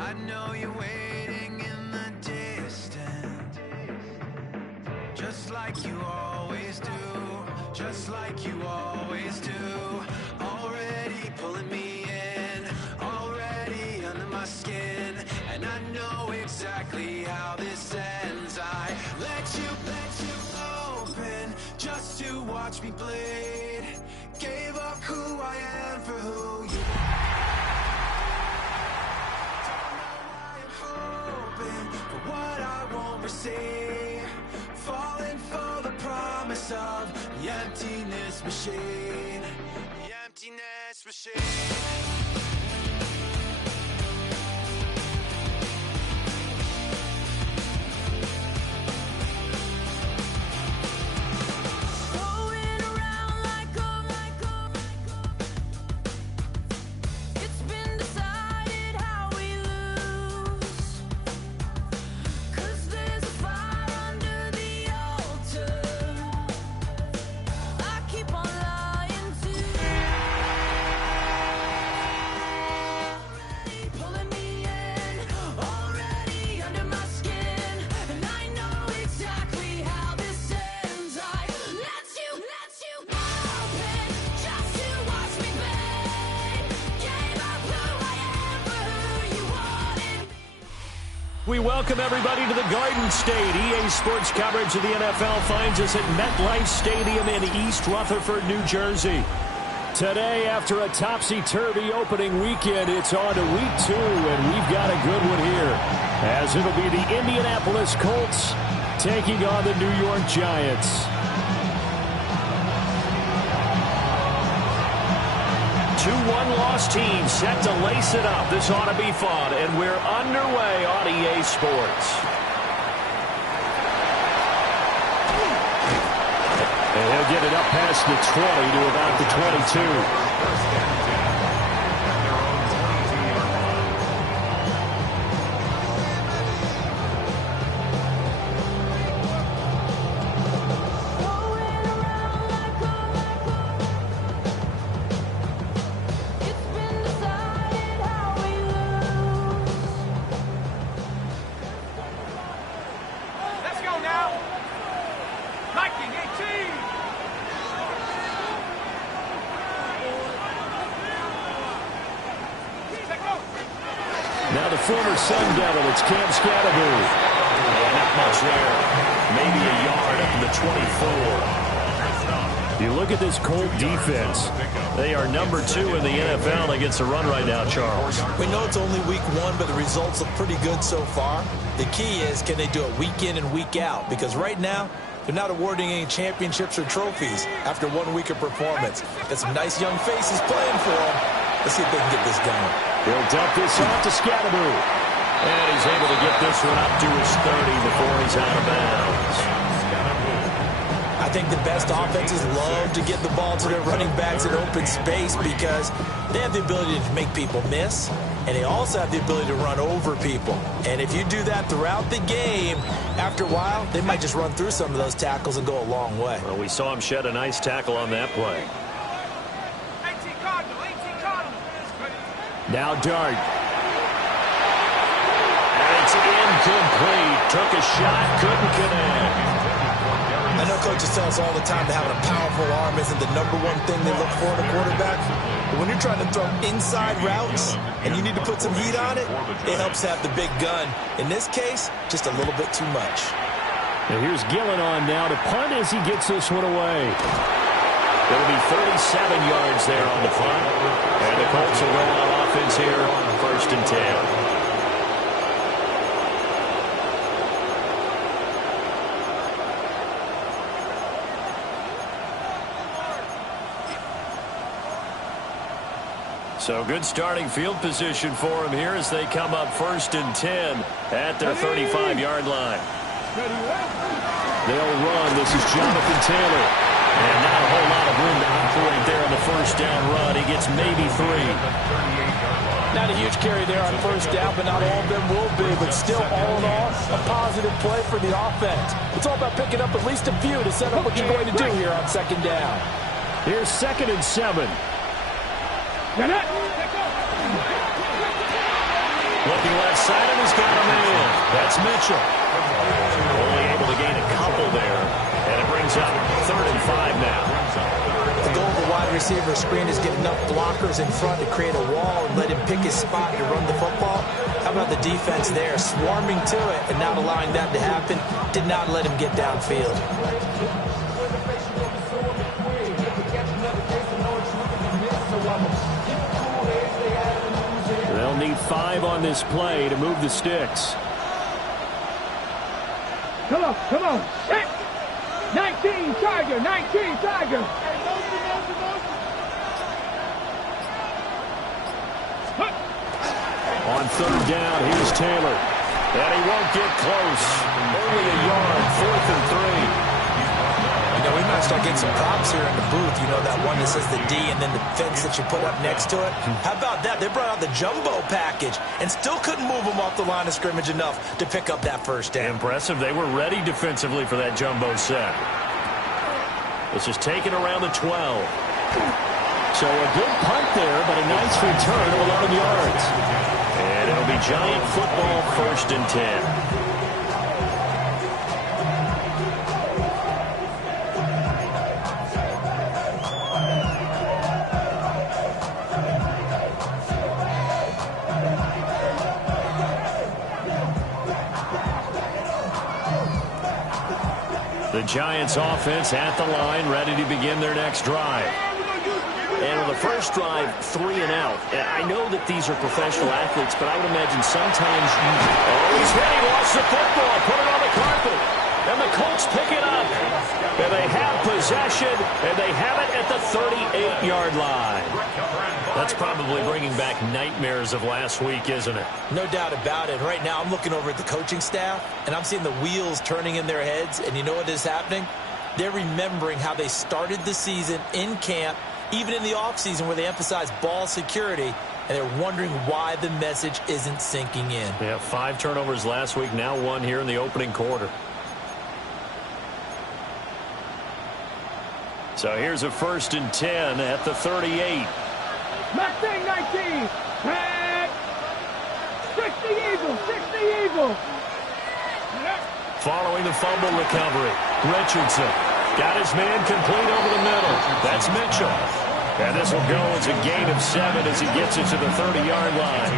I know you're waiting in the distance, just like you always do, just like you always do. Already pulling me in, already under my skin, and I know exactly how this ends. I let you open just to watch me bleed. Gave up who I am for who you are. Don't know why I'm hoping for what I won't receive. Falling for the promise of the emptiness machine. The emptiness machine. We welcome everybody to the Garden State. EA Sports coverage of the NFL finds us at MetLife Stadium in East Rutherford, New Jersey. Today, after a topsy-turvy opening weekend, it's on to week 2, and we've got a good one here, as it'll be the Indianapolis Colts taking on the New York Giants. Two one-loss teams set to lace it up. This ought to be fun, and we're underway on EA Sports. And he'll get it up past the 20 to about the 22. Now the former Sun Devil, it's Cam Scatterby. Yeah, not much there. Maybe a yard up to the 24. You look at this Colt defense. They are number 2 in the NFL against the run right now, Charles. We know it's only week 1, but the results look pretty good so far. The key is, can they do it week in and week out? Because right now, they're not awarding any championships or trophies after 1 week of performance. Got some nice young faces playing for them. Let's see if they can get this going. He'll dump this off to Scatterby. And he's able to get this one up to his 30 before he's out of bounds. I think the best offenses love to get the ball to their running backs in open space because they have the ability to make people miss, and they also have the ability to run over people. And if you do that throughout the game, after a while, they might just run through some of those tackles and go a long way. Well, we saw him shed a nice tackle on that play. Now Dart. And it's incomplete. Took a shot, couldn't connect. I know coaches tell us all the time that having a powerful arm isn't the #1 thing they look for in a quarterback. But when you're trying to throw inside routes and you need to put some heat on it, it helps to have the big gun. In this case, just a little bit too much. And here's Gillen on now to punt as he gets this one away. It'll be 37 yards there on the punt. And the Colts will go on offense here, 1st and 10. So good starting field position for him here as they come up 1st and 10 at their 35-yard line. They'll run. This is Jonathan Taylor. And not a whole lot of room to operate there on the 1st down run. He gets maybe 3. Not a huge carry there on 1st down, but not all of them will be. But still, all in all, a positive play for the offense. It's all about picking up at least a few to set up what you're going to do here on 2nd down. Here's 2nd and 7. Looking left side, and he's got him in. That's Mitchell. Only able to gain a couple there. And it brings up 3rd and 5 now. The goal of the wide receiver screen is get enough blockers in front to create a wall and let him pick his spot to run the football. How about the defense there, swarming to it and not allowing that to happen? Did not let him get downfield. They'll need 5 on this play to move the sticks. Come on. 19 Tiger, 19 Tiger. On 3rd down, here's Taylor. And he won't get close. Only a yard, 4th and 3. You know, we might start getting some props here in the booth. You know, that one that says the D and then the fence that you put up next to it. How about that? They brought out the jumbo package and still couldn't move them off the line of scrimmage enough to pick up that first down. Impressive. They were ready defensively for that jumbo set. This is taken around the 12. So a good punt there, but a nice return of 11 yards. And it'll be Giant football, 1st and 10. The Giants offense at the line, ready to begin their next drive. And on the first drive, 3 and out. I know that these are professional athletes, but I would imagine sometimes he's hit. He lost the football, put it on the carpet. And the Colts pick it up. And they have possession, and they have it at the 38-yard line. That's probably bringing back nightmares of last week, isn't it? No doubt about it. Right now, I'm looking over at the coaching staff, and I'm seeing the wheels turning in their heads. And you know what is happening? They're remembering how they started the season in camp, even in the offseason where they emphasize ball security, and they're wondering why the message isn't sinking in. Yeah, 5 turnovers last week, now 1 here in the opening quarter. So here's a 1st and 10 at the 38. Mustang 19. Tag. 60 Eagles. Following the fumble recovery, Richardson got his man complete over the middle. That's Mitchell. And this will go as a gain of 7 as he gets it to the 30-yard line.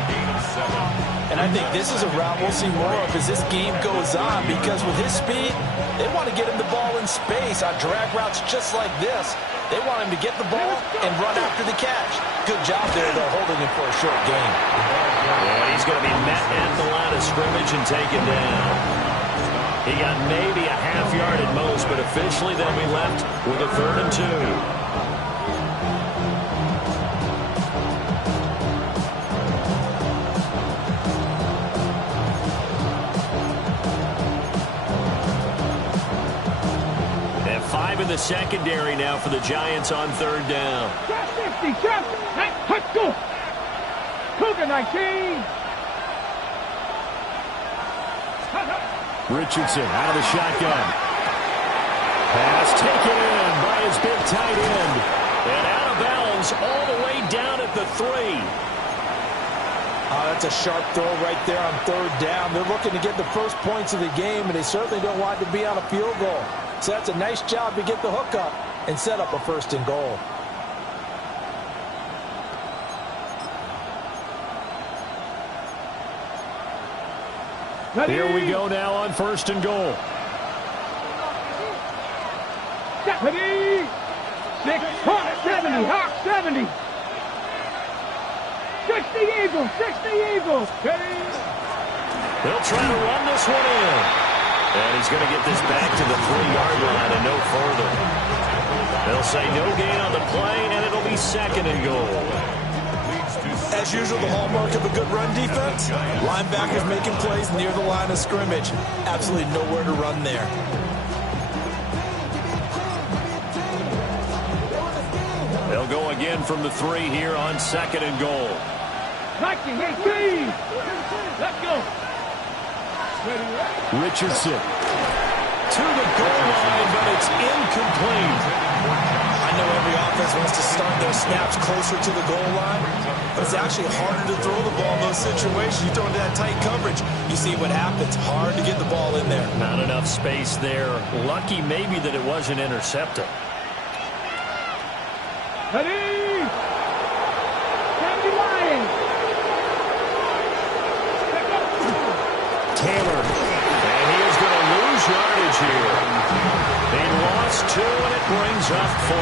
And I think this is a route we'll see more of as this game goes on, because with his speed, they want to get him the ball in space on drag routes just like this. They want him to get the ball and run after the catch. Good job there, though, holding him for a short gain. And he's going to be met at the line of scrimmage and taken down. He got maybe a half yard at most, but officially they'll be left with a 3rd and 2. In the secondary now for the Giants on 3rd down. Just 50, just. Let's go. Cougar 19. Richardson out of the shotgun. Pass taken in by his big tight end. And out of bounds all the way down at the 3. Oh, that's a sharp throw right there on 3rd down. They're looking to get the first points of the game, and they certainly don't want to be on a field goal. So that's a nice job to get the hook up and set up a 1st and goal. Here we go now on 1st and goal. Ready. 6, Hawk 70, Hawk 70. 60 Eagles. They'll try to run this one in. And he's going to get this back to the 3-yard line and no further. They'll say no gain on the play, and it'll be 2nd and goal. As usual, the hallmark of a good run defense, linebackers making plays near the line of scrimmage. Absolutely nowhere to run there. They'll go again from the 3 here on 2nd and goal. 19-18. Let's go. Richardson to the goal line, but it's incomplete. I know every offense wants to start their snaps closer to the goal line, but it's actually harder to throw the ball in those situations. You throw into that tight coverage, you see what happens. Hard to get the ball in there. Not enough space there. Lucky maybe that it wasn't intercepted. Ready? Sandy Lions. Taylor. And he is going to lose yardage here. They lost 2, and it brings up 4.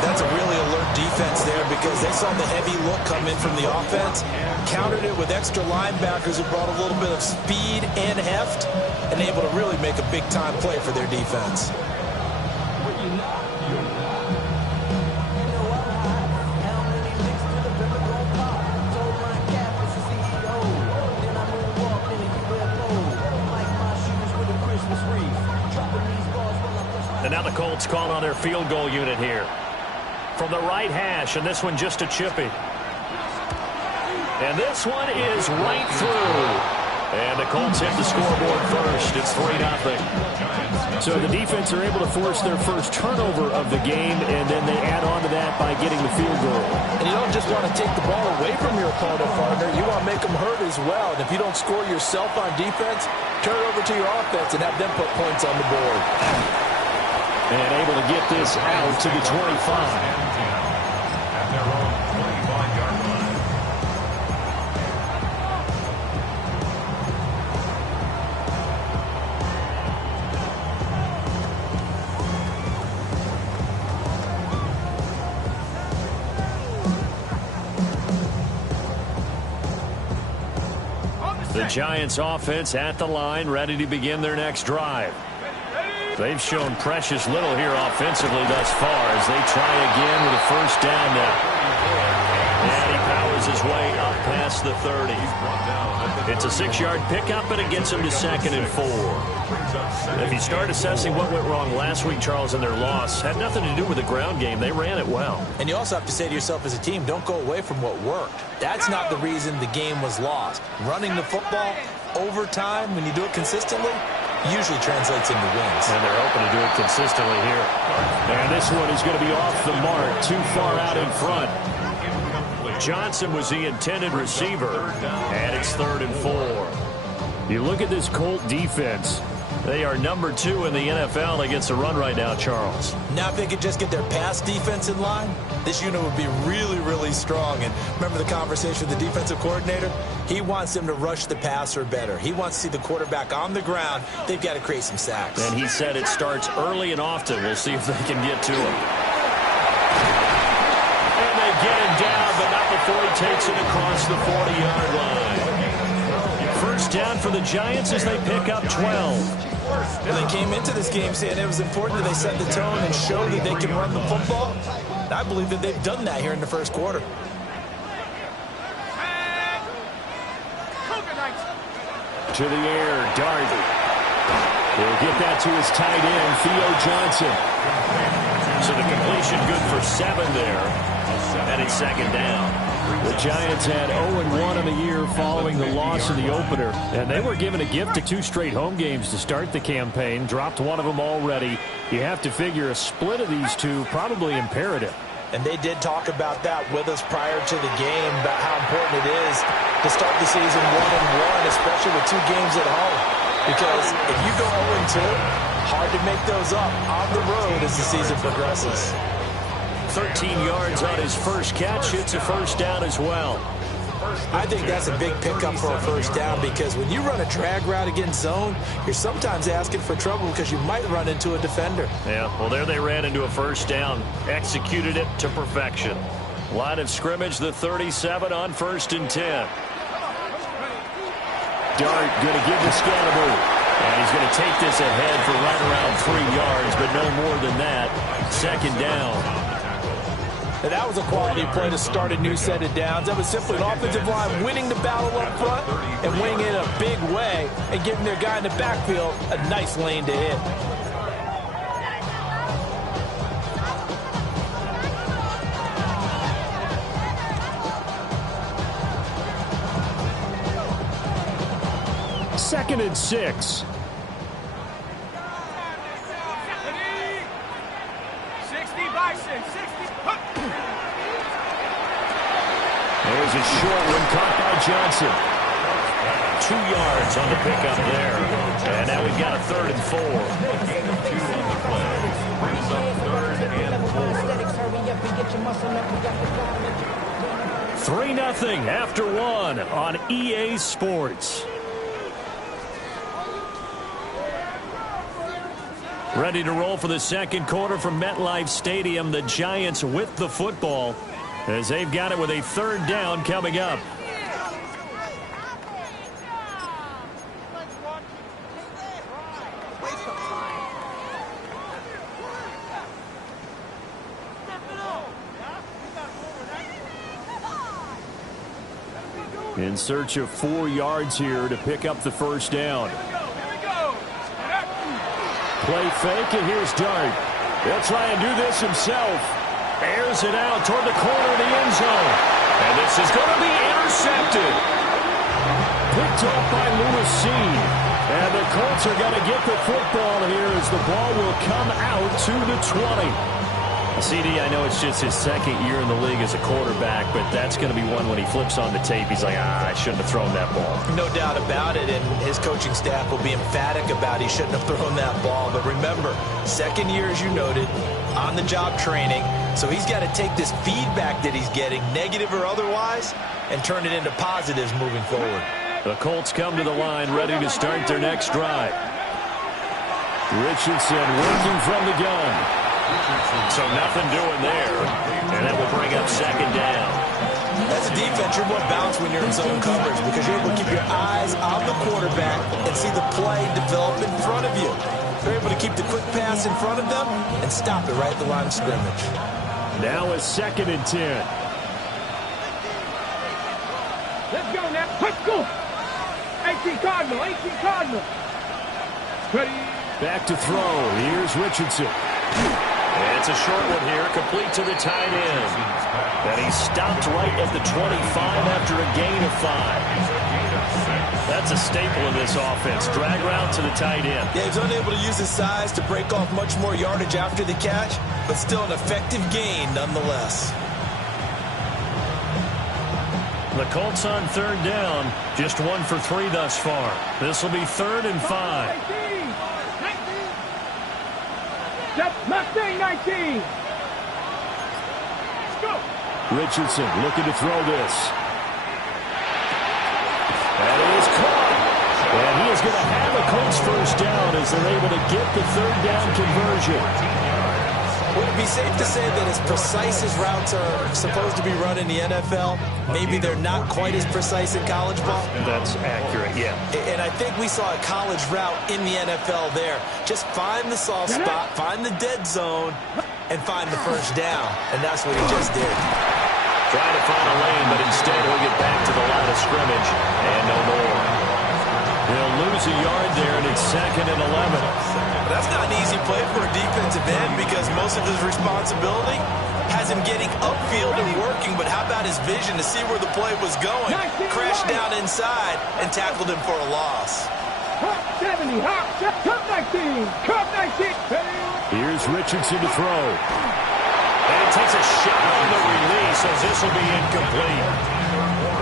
That's a really alert defense there because they saw the heavy look come in from the offense, countered it with extra linebackers who brought a little bit of speed and heft, and able to really make a big-time play for their defense. And now the Colts call on their field goal unit here. From the right hash, and this one just a chippy. And this one is right through. And the Colts hit the scoreboard first. It's 3-0. So the defense are able to force their first turnover of the game, and then they add on to that by getting the field goal. And you don't just want to take the ball away from your opponent, partner. You want to make them hurt as well. And if you don't score yourself on defense, turn it over to your offense and have them put points on the board. And able to get this out to the 25. The Giants offense at the line, ready to begin their next drive. They've shown precious little here offensively thus far as they try again with a first down now. And he powers his way up past the 30. It's a 6-yard pickup, and it gets him to 2nd and 4. If you start assessing what went wrong last week, Charles, in their loss, had nothing to do with the ground game. They ran it well. And you also have to say to yourself as a team, don't go away from what worked. That's not the reason the game was lost. Running the football over time, when you do it consistently, usually translates into wins. And they're hoping to do it consistently here. And this one is going to be off the mark, too far out in front. Johnson was the intended receiver, and it's 3rd and 4. You look at this Colt defense. They are number 2 in the NFL against the run right now, Charles. Now, if they could just get their pass defense in line, this unit would be really, really strong. And remember the conversation with the defensive coordinator? He wants them to rush the passer better. He wants to see the quarterback on the ground. They've got to create some sacks. And he said it starts early and often. We'll see if they can get to him. And they get him down, but not before he takes it across the 40-yard line. First down for the Giants as they pick up 12. Well, they came into this game saying it was important that they set the tone and show that they can run the football. I believe that they've done that here in the first quarter. To the air, Darby. He'll get that to his tight end, Theo Johnson. So the completion good for 7 there. And it's 2nd down. The Giants had 0-1 in the year following the loss in the opener. And they were given a gift of 2 straight home games to start the campaign. Dropped one of them already. You have to figure a split of these two probably imperative. And they did talk about that with us prior to the game, about how important it is to start the season 1-1, especially with 2 games at home. Because if you go 0-2, hard to make those up on the road as the season progresses. 13 yards on his first catch. It's a first down as well. I think that's a big pickup for a first down because when you run a drag route against zone, you're sometimes asking for trouble because you might run into a defender. Yeah, well, there they ran into a first down. Executed it to perfection. Line of scrimmage, the 37 on 1st and 10. Dart going to give the Scatterbo. And he's going to take this ahead for right around 3 yards, but no more than that. 2nd down. And that was a quality play to start a new set of downs. That was simply an offensive line winning the battle up front and winning it in a big way and giving their guy in the backfield a nice lane to hit. Second and 6. Johnson. 2 yards on the pickup there. And now we've got a 3rd and 4. Gain of 2 on the play. Brings up 3rd and 4. 3-0 after 1 on EA Sports. Ready to roll for the second quarter from MetLife Stadium. The Giants with the football as they've got it with a 3rd down coming up. In search of 4 yards here to pick up the 1st down. Play fake, and here's Dart. He'll try and do this himself. Airs it out toward the corner of the end zone. And this is going to be intercepted. Picked up by Lewis C. And the Colts are going to get the football here as the ball will come out to the 20. CD, I know it's just his 2nd year in the league as a quarterback, but that's going to be one when he flips on the tape. He's like, I shouldn't have thrown that ball. No doubt about it, and his coaching staff will be emphatic about he shouldn't have thrown that ball. But remember, 2nd year, as you noted, on-the-job training, so he's got to take this feedback that he's getting, negative or otherwise, and turn it into positives moving forward. The Colts come to the line ready to start their next drive. Richardson working from the gun. So nothing doing there, and that will bring up 2nd down. As a defense, you're more balanced when you're in zone coverage because you're able to keep your eyes on the quarterback and see the play develop in front of you. You're able to keep the quick pass in front of them and stop it right at the line of scrimmage. Now a 2nd and 10. Let's go now. Let's go. 18 Cardinal. 18 Cardinal. Ready. Back to throw. Here's Richardson. It's a short one here, complete to the tight end. And he stopped right at the 25 after a gain of 5. That's a staple in this offense. Drag route to the tight end. Yeah, he's unable to use his size to break off much more yardage after the catch, but still an effective gain nonetheless. The Colts on 3rd down, just 1 for 3 thus far. This will be 3rd and 5. Mustang 19. Let's go. Richardson looking to throw this. That is caught. And he is going to have a Colts 1st down as they're able to get the 3rd down conversion. Would it be safe to say that as precise as routes are supposed to be run in the NFL, maybe they're not quite as precise in college ball? That's accurate, yeah. And I think we saw a college route in the NFL there. Just find the soft spot, find the dead zone, and find the 1st down. And that's what he just did. Trying to find a lane, but instead he'll get back to the line of scrimmage and no more. They'll lose a yard there, and it's 2nd and 11. That's not an easy play for a defensive end because most of his responsibility has him getting upfield and working, but how about his vision to see where the play was going? Crashed down inside and tackled him for a loss. Hop 70, hop, cup 19, cup 19. Here's Richardson to throw. And it takes a shot on the release as this will be incomplete.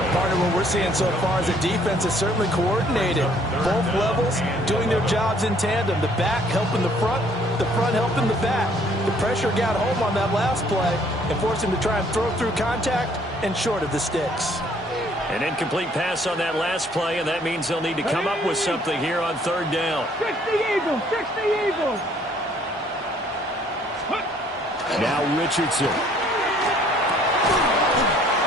Part of what we're seeing so far is the defense is certainly coordinated. Both levels doing their jobs in tandem. The back helping the front helping the back. The pressure got home on that last play and forced him to try and throw through contact and short of the sticks. An incomplete pass on that last play, and that means they'll need to come up with something here on 3rd down. 60 Eagles, 60 Eagles. Now Richardson.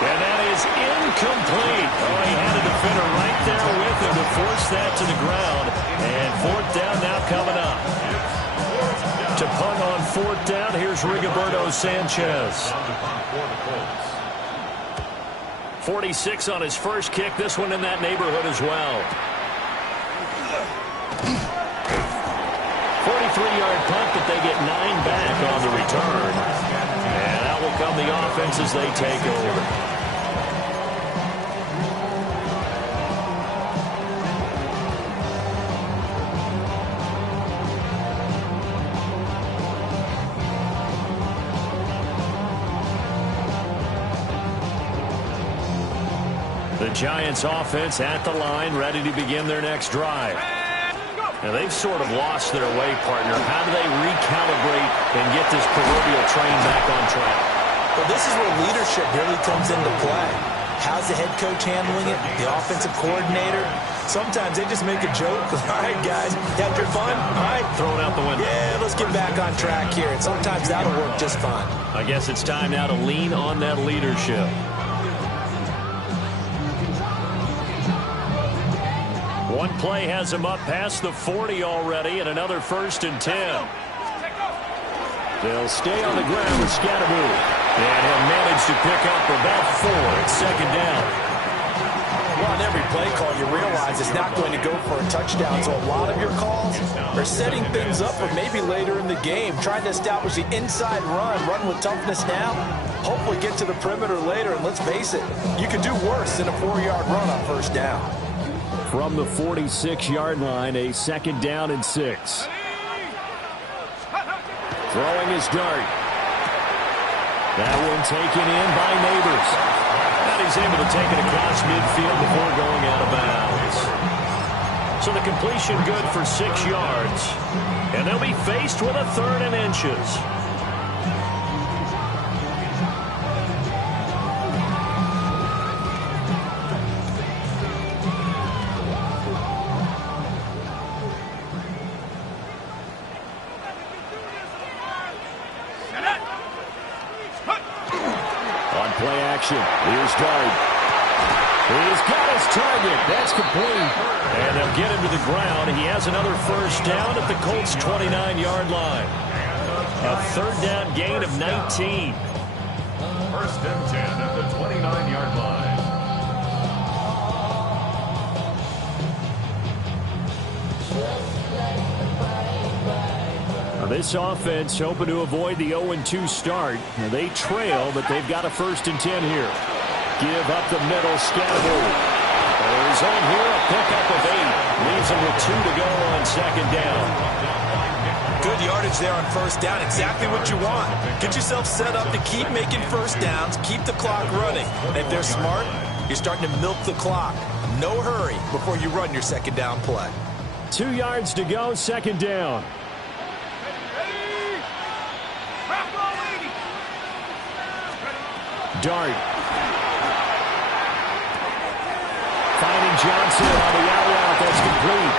And that is incomplete. Oh, he had a defender right there with him to force that to the ground. And 4th down now coming up. To punt on 4th down, here's Rigoberto Sanchez. 46 on his first kick. This one in that neighborhood as well. 43-yard punt, but they get 9 back on the return. And out will come the offense as they take over. The Giants offense at the line, ready to begin their next drive. Now, they've sort of lost their way, partner. How do they recalibrate and get this proverbial train back on track? Well, this is where leadership really comes into play. How's the head coach handling it? The offensive coordinator? Sometimes they just make a joke. All right, guys, had your fun? All right. Throw it out the window. Yeah, let's get back on track here. And sometimes that'll work just fine. I guess it's time now to lean on that leadership. One play has him up past the 40 already, and another 1st and 10. They'll stay on the ground with Scatteroo. And he'll manage to pick up about 4 at 2nd down. Well, on every play call, you realize it's not going to go for a touchdown, so a lot of your calls are setting things up for maybe later in the game, trying to establish the inside run with toughness now, hopefully get to the perimeter later, and let's face it, you could do worse than a 4-yard run on 1st down. From the 46-yard line, a 2nd down and 6. Throwing his dart. That one taken in by Neighbors. And he's able to take it across midfield before going out of bounds. So the completion good for 6 yards. And they'll be faced with a 3rd and inches. Here's Dart. He's got his target. That's complete. And they'll get him to the ground. He has another 1st down at the Colts' 29-yard line. A 3rd down gain of 19. 1st and 10 at the 29-yard line. This offense hoping to avoid the 0-2 start. They trail, but they've got a 1st and 10 here. Give up the middle, Scatteroo. He's on here, a pickup of 8. Leaves him with 2 to go on 2nd down. Good yardage there on 1st down. Exactly what you want. Get yourself set up to keep making 1st downs, keep the clock running. And if they're smart, you're starting to milk the clock. No hurry before you run your 2nd down play. 2 yards to go, 2nd down. Dart. Finding Johnson on the out route. That's complete.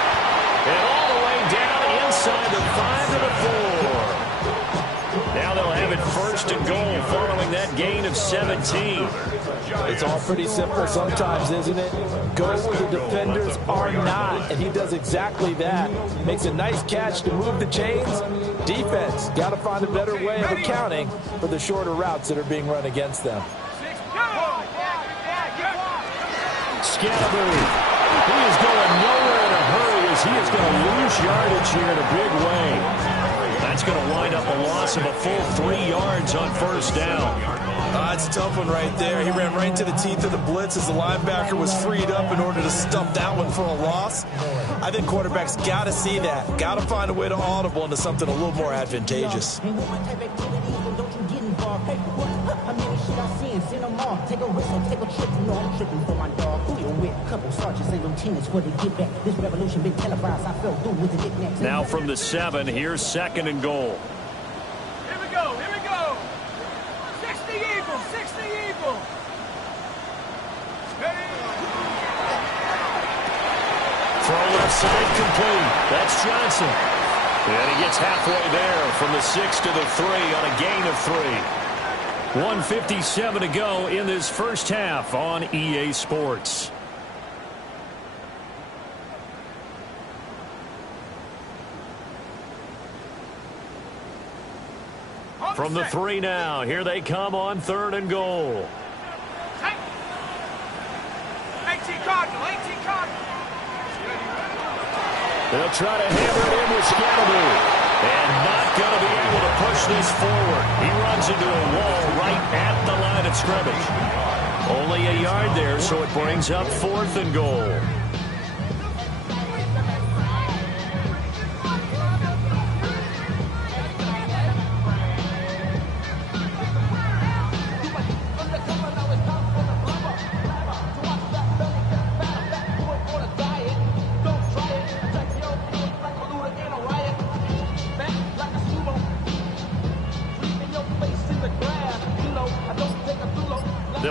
And all the way down inside the 5 to the 4. Now they'll have it 1st and goal following that gain of 17. It's all pretty simple sometimes, isn't it? Go where the defenders are not, and he does exactly that. Makes a nice catch to move the chains. Defense, got to find a better way of accounting for the shorter routes that are being run against them. Scatteroo. He is going nowhere in a hurry as he is going to lose yardage here in a big way. That's going to wind up a loss of a full 3 yards on 1st down. It's a tough one right there. He ran right into the teeth of the blitz as the linebacker was freed up in order to stuff that one for a loss. I think quarterbacks got to see that. Got to find a way to audible into something a little more advantageous. Now from the 7, here's 2nd and goal. Here we go. 60 Eagles. Throw left side complete. That's Johnson. And he gets halfway there from the 6 to the 3 on a gain of 3. 1:57 to go in this 1st half on EA Sports. From the 3 now, here they come on 3rd and goal. 18 Cardinal. They'll try to hammer it in with Scatteroo. And not going to be able to push this forward. He runs into a wall right at the line of scrimmage. Only a yard there, so it brings up 4th and goal.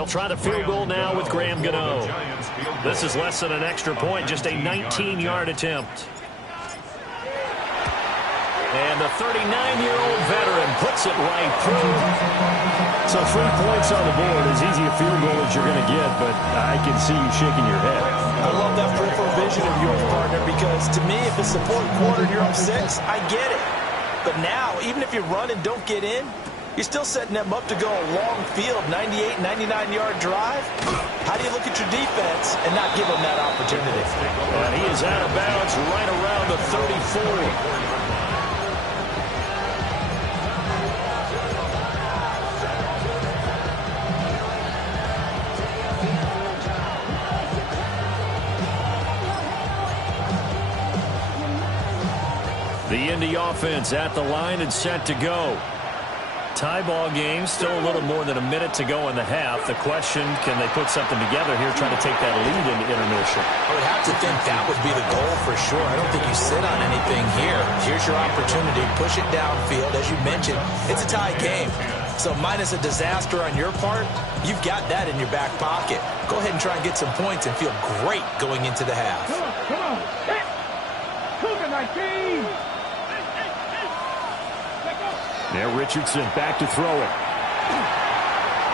They'll try the field goal now with Graham Gano. This is less than an extra point, just a 19-yard attempt. And the 39-year-old veteran puts it right through. So 3 points on the board, as easy a field goal as you're going to get, but I can see you shaking your head. I love that peripheral vision of yours, partner, because to me, if it's the fourth quarter and you're up 6, I get it. But now, even if you run and don't get in, you're still setting them up to go a long field, 98, 99-yard drive. How do you look at your defense and not give them that opportunity? And he is out of bounds right around the 34. The Indy offense at the line and set to go. Tie ball game, still a little more than a minute to go in the half. The question, can they put something together here, trying to take that lead into intermission? I would have to think that would be the goal for sure. I don't think you sit on anything here. Here's your opportunity. Push it downfield. As you mentioned, it's a tie game. So minus a disaster on your part, you've got that in your back pocket. Go ahead and try and get some points and feel great going into the half. Come on. Hit. Cougar 19. Now Richardson back to throw it.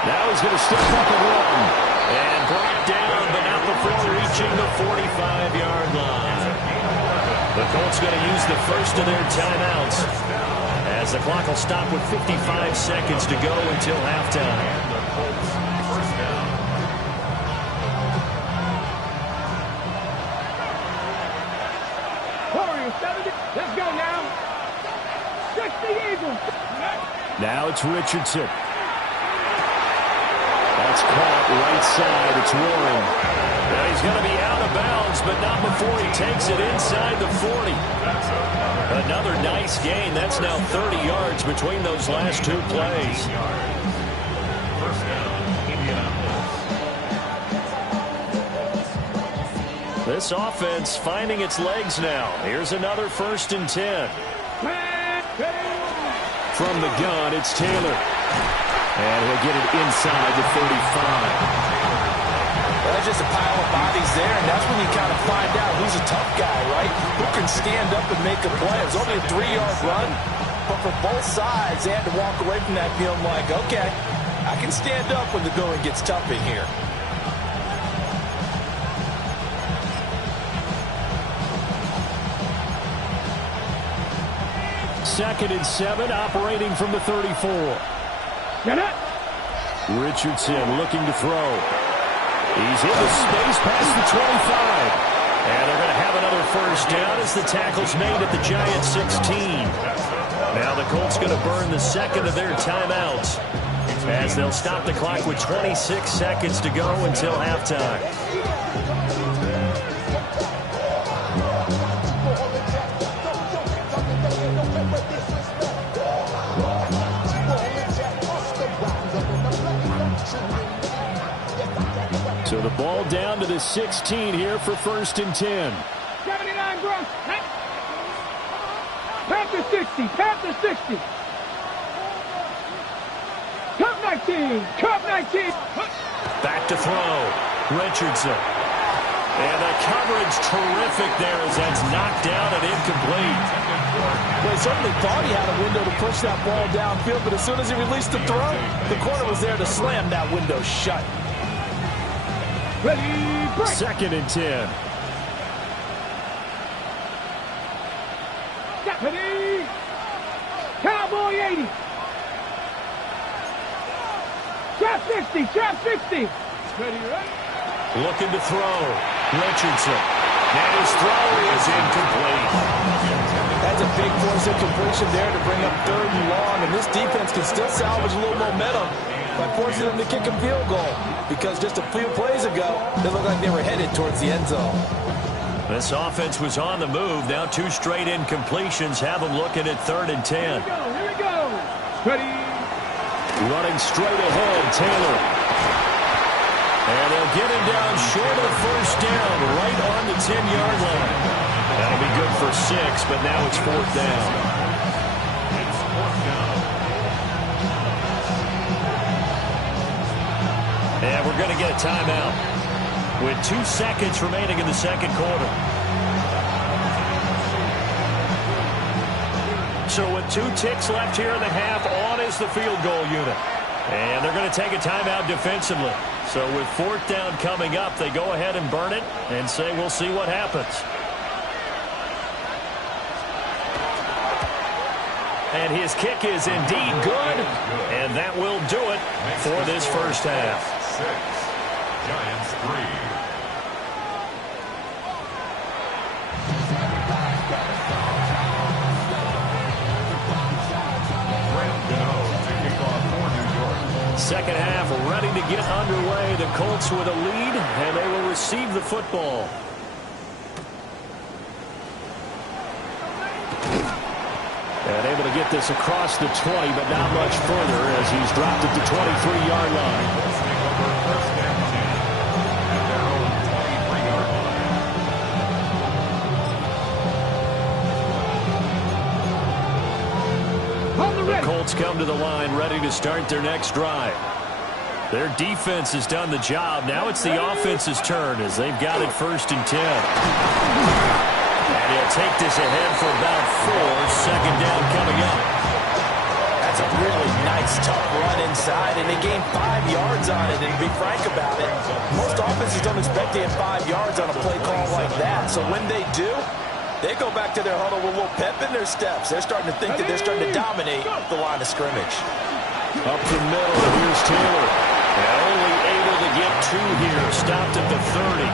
Now he's going to step up and run. And brought down, but not before reaching the 45-yard line. The Colts going to use the first of their timeouts, as the clock will stop with 55 seconds to go until halftime. Warriors 70. Let's go now. 60 Eagles. Now it's Richardson. That's caught right side. It's Warren. Now he's going to be out of bounds, but not before he takes it inside the 40. Another nice gain. That's now 30 yards between those last 2 plays. This offense finding its legs now. Here's another 1st and 10. From the gun, it's Taylor. And he'll get it inside the 35. Well, that's just a pile of bodies there, and that's when you kind of find out who's a tough guy, right? Who can stand up and make a play. It was only a 3-yard run, but for both sides, they had to walk away from that feeling like, okay, I can stand up when the going gets tough in here. Second and 7, operating from the 34. Richardson looking to throw. He's into space past the 25. And they're going to have another 1st down as the tackle's made at the Giants 16. Now the Colts going to burn the second of their timeouts, as they'll stop the clock with 26 seconds to go until halftime. So the ball down to the 16 here for 1st and 10. 79 gross. Panther 60. Panther 60. Cup 19. Cup 19. Back to throw. Richardson. And the coverage terrific there as that's knocked down and incomplete. Well, he certainly thought he had a window to push that ball downfield, but as soon as he released the throw, the corner was there to slam that window shut. Ready, break. 2nd and 10. Ready. Cowboy 80. Trap 60. Trap 60. Ready, right? Looking to throw. Richardson. And his throw is incomplete. That's a big force of completion there to bring up 3rd and long, and this defense can still salvage a little momentum by forcing them to kick a field goal, because just a few plays ago, they looked like they were headed towards the end zone. This offense was on the move. Now 2 straight incompletions have them looking at 3rd and 10. Here we go. Ready. Running straight ahead, Taylor. And they'll get him down short of the 1st down, right on the 10-yard line. That'll be good for 6, but now it's 4th down. And we're going to get a timeout with 2 seconds remaining in the second quarter. So with 2 ticks left here in the half, on is the field goal unit. And they're going to take a timeout defensively. So with 4th down coming up, they go ahead and burn it and say we'll see what happens. And his kick is indeed good. And that will do it for this first half. 6, Giants 3. Second half ready to get underway. The Colts with a lead, and they will receive the football. And able to get this across the 20, but not much further as he's dropped it to 23-yard line. First and 10 at their own 23-yard line. The Colts come to the line ready to start their next drive. Their defense has done the job. Now it's the offense's turn as they've got it 1st and 10. And he'll take this ahead for about 4. Second down coming up. That's a really nice, tough run inside, and they gained 5 yards on it. And to be frank about it, most offenses don't expect to get 5 yards on a play call like that. So when they do, they go back to their huddle with a little pep in their steps. They're starting to think that they're starting to dominate the line of scrimmage. Up the middle, here's Taylor. And only able to get 2 here. Stopped at the 30.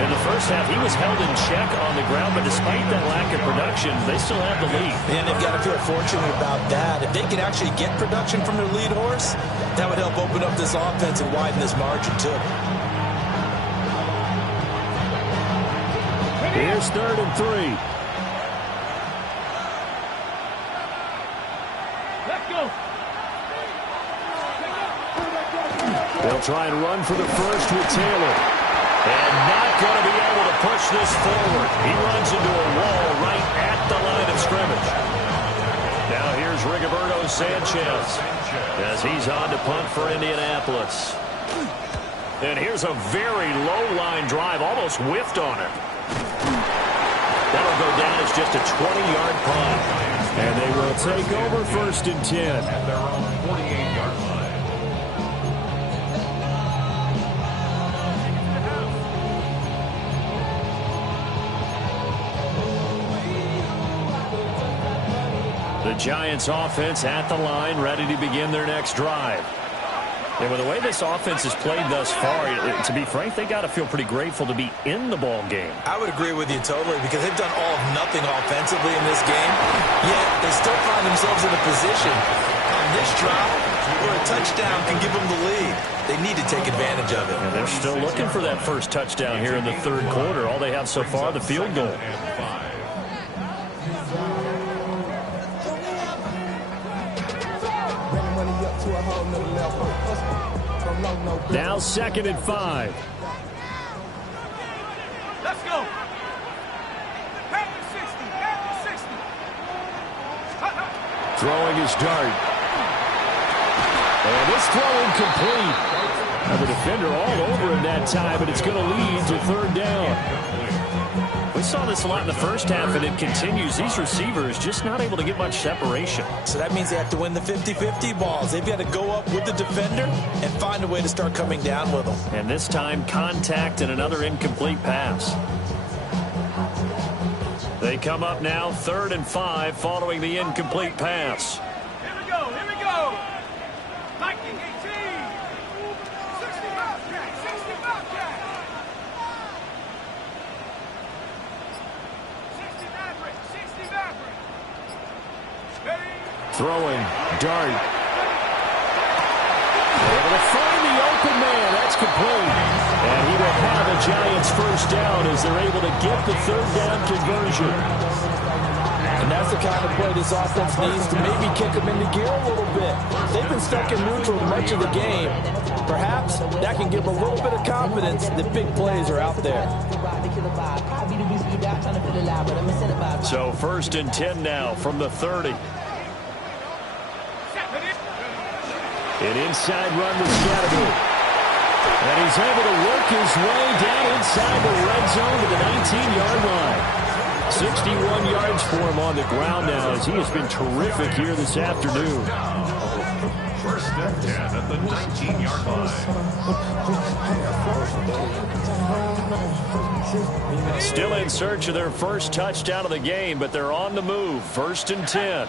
In the first half, he was held in check on the ground, but despite that lack of production, they still have the lead. And they've got to feel fortunate about that. If they can actually get production from their lead horse, that would help open up this offense and widen this margin, too. Here's 3rd and 3. Let's go. They'll try and run for the first with Taylor. And not going to be able to push this forward. He runs into a wall right at the line of scrimmage. Now here's Rigoberto Sanchez as he's on to punt for Indianapolis. And here's a very low line drive, almost whiffed on it. That'll go down as just a 20-yard punt. And they will take over 1st and 10. At their own 48-yard line. The Giants offense at the line, ready to begin their next drive. And with the way this offense has played thus far, to be frank, they got to feel pretty grateful to be in the ball game. I would agree with you totally because they've done all of nothing offensively in this game, yet they still find themselves in a position on this drive where a touchdown can give them the lead. They need to take advantage of it. And they're still looking for that first touchdown here in the 3rd quarter. All they have so far, the field goal. Now 2nd and 5. Let's go. Back to 60. Back to 60. Throwing his dart. And this throw incomplete. Now the defender all over him that time, but it's going to lead to 3rd down. We saw this a lot in the first half, and it continues. These receivers just not able to get much separation. So that means they have to win the 50-50 balls. They've got to go up with the defender and find a way to start coming down with them. And this time, contact and another incomplete pass. They come up now 3rd and 5 following the incomplete pass. Here we go. Here we go. 1918. 65 catch. 65 catch. 60 Maverick. Throwing, dart. Able to find the open man. That's complete. And he will have a Giants first down as they're able to get the 3rd down conversion. And that's the kind of play this offense needs to maybe kick them into gear a little bit. They've been stuck in neutral much of the game. Perhaps that can give them a little bit of confidence that big plays are out there. So 1st and 10 now from the 30. An inside run with Scatterby. And he's able to work his way down inside the red zone to the 19-yard line. 61 yards for him on the ground now as he has been terrific here this afternoon. First and 10 at the 19-yard line. Still in search of their first touchdown of the game, but they're on the move. First and 10.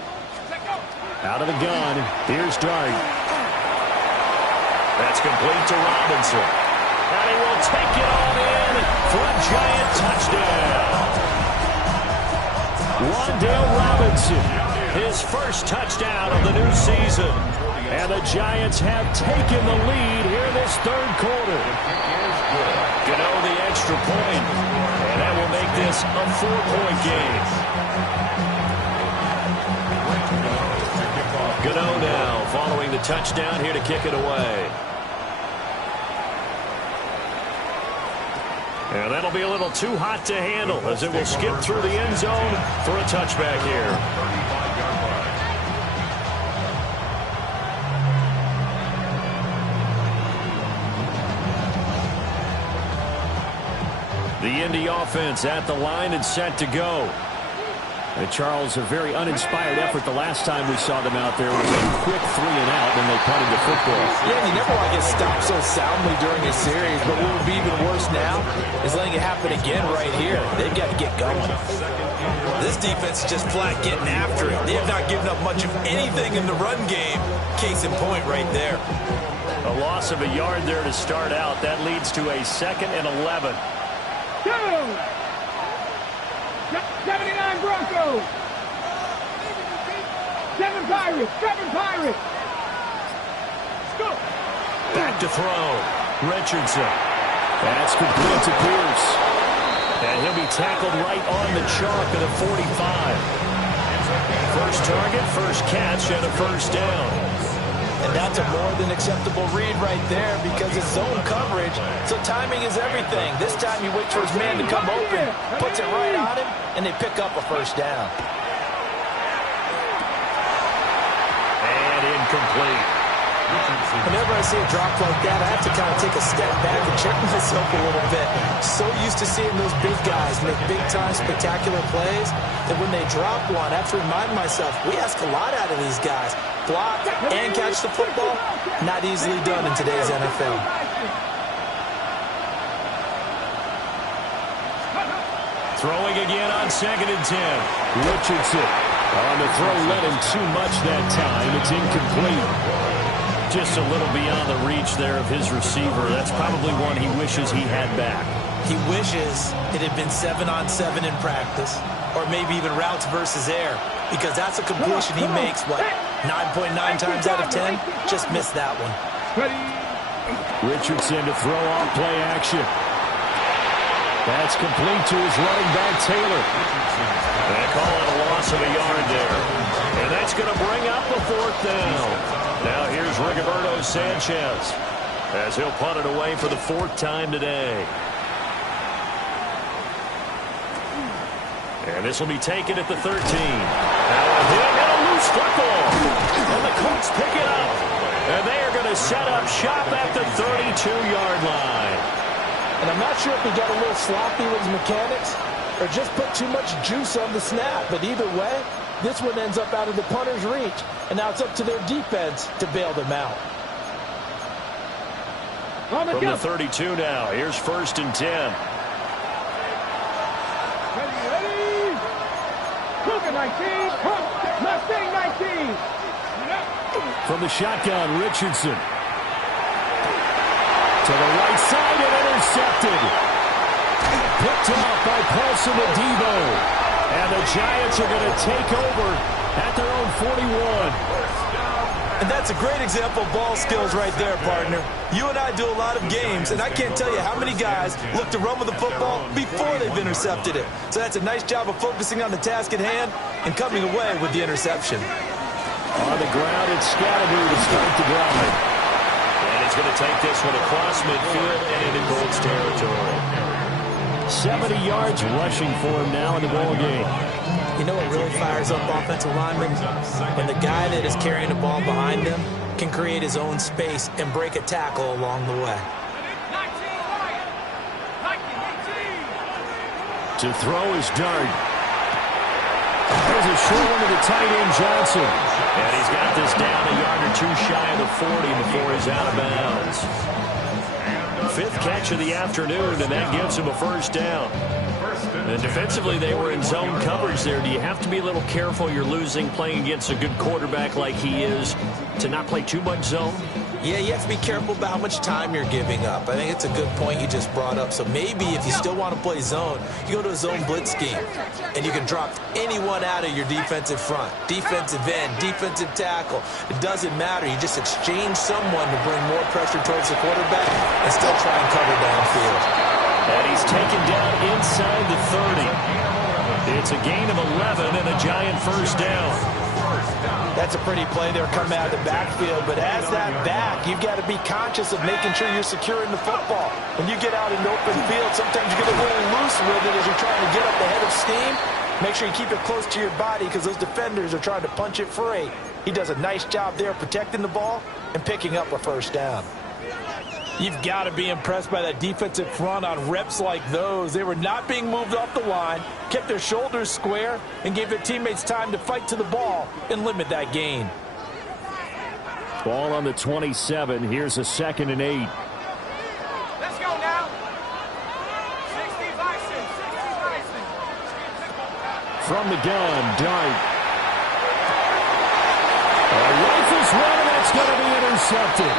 Out of the gun. Here's Dart. That's complete to Robinson. And he will take it on in for a giant touchdown. Wan'Dale Robinson, his first touchdown of the new season. And the Giants have taken the lead here in this third quarter. Gano the extra point, and that will make this a 4-point game. Gano now following the touchdown here to kick it away. And that'll be a little too hot to handle as it will skip through the end zone for a touchback here. The Indy offense at the line and set to go. And Charles, a very uninspired effort the last time we saw them out there was a quick 3 and out when they punted the football. Yeah, you never want to get stopped so soundly during a series, but what would be even worse now is letting it happen again right here. They've got to get going. This defense is just flat getting after it. They have not given up much of anything in the run game. Case in point right there. A loss of a yard there to start out. That leads to a 2nd and 11. 79 Broncos. 7 Pirates. 7 Pirates. Let's go. Back to throw. Richardson. That's complete to Pierce. And he'll be tackled right on the chalk at the 45. First target, first catch, and a first down. And that's a more than acceptable read right there because it's zone coverage, so timing is everything. This time you wait for his man to come open, puts it right on him, and they pick up a first down. And incomplete. Whenever I see a drop like that, I have to kind of take a step back and check myself a little bit. So used to seeing those big guys make big-time spectacular plays that when they drop one, I have to remind myself, we ask a lot out of these guys. Block and catch the football, not easily done in today's NFL. Throwing again on 2nd and 10. Richardson on the throw, led him too much that time. It's incomplete. Just a little beyond the reach there of his receiver. That's probably one he wishes he had back. He wishes it had been 7-on-7 in practice, or maybe even routes versus air, because that's a completion he makes, what, 9.9 times out of 10? Just missed that one. Richardson to throw off play action. That's complete to his running back, Taylor. They call it a loss of a yard there. And that's going to bring up a 4th down. Now here's Rigoberto Sanchez as he'll punt it away for the 4th time today. And this will be taken at the 13. Now a hit and a loose football. And the Colts pick it up. And they are going to set up shop at the 32-yard line. And I'm not sure if he got a little sloppy with his mechanics or just put too much juice on the snap. But either way, this one ends up out of the punter's reach. And now it's up to their defense to bail them out. From the 32 now, here's 1st and 10. Ready. Cougar 19. Mustang 19. From the shotgun, Richardson. To the right side and intercepted. Picked off by Paulson Adebo. And the Giants are going to take over at their own 41. And that's a great example of ball skills right there, partner. You and I do a lot of games, and I can't tell you how many guys look to run with the football before they've intercepted it. So that's a nice job of focusing on the task at hand and coming away with the interception. On the ground, it's Scatterby to start the drive. And he's going to take this one across midfield and into Colts territory. 70 yards rushing for him now in the ball game. You know what really fires up offensive linemen? When the guy that is carrying the ball behind them can create his own space and break a tackle along the way. To throw his dart. There's a short one to the tight end, Johnson. And he's got this down a yard or two shy of the 40 before he's out of bounds. Fifth catch of the afternoon, and that gives him a first down. And defensively, they were in zone coverage there. Do you have to be a little careful? You're losing playing against a good quarterback like he is to not play too much zone? Yeah, you have to be careful about how much time you're giving up. I think it's a good point you just brought up. So maybe if you still want to play zone, you go to a zone blitz scheme, and you can drop anyone out of your defensive front, defensive end, defensive tackle. It doesn't matter. You just exchange someone to bring more pressure towards the quarterback and still try and cover downfield. And he's taken down inside the 30. It's a gain of 11 and a giant first down. That's a pretty play there coming out of the backfield, but as that back, you've got to be conscious of making sure you're securing the football. When you get out in open field, sometimes you get a little loose with it as you're trying to get up the head of steam. Make sure you keep it close to your body because those defenders are trying to punch it free. He does a nice job there protecting the ball and picking up a first down. You've got to be impressed by that defensive front on reps like those. They were not being moved off the line, kept their shoulders square, and gave their teammates time to fight to the ball and limit that gain. Ball on the 27. Here's a 2nd and 8. Let's go now. 60 license. From the gun, Dart. A rifle's run, and that's going to be intercepted.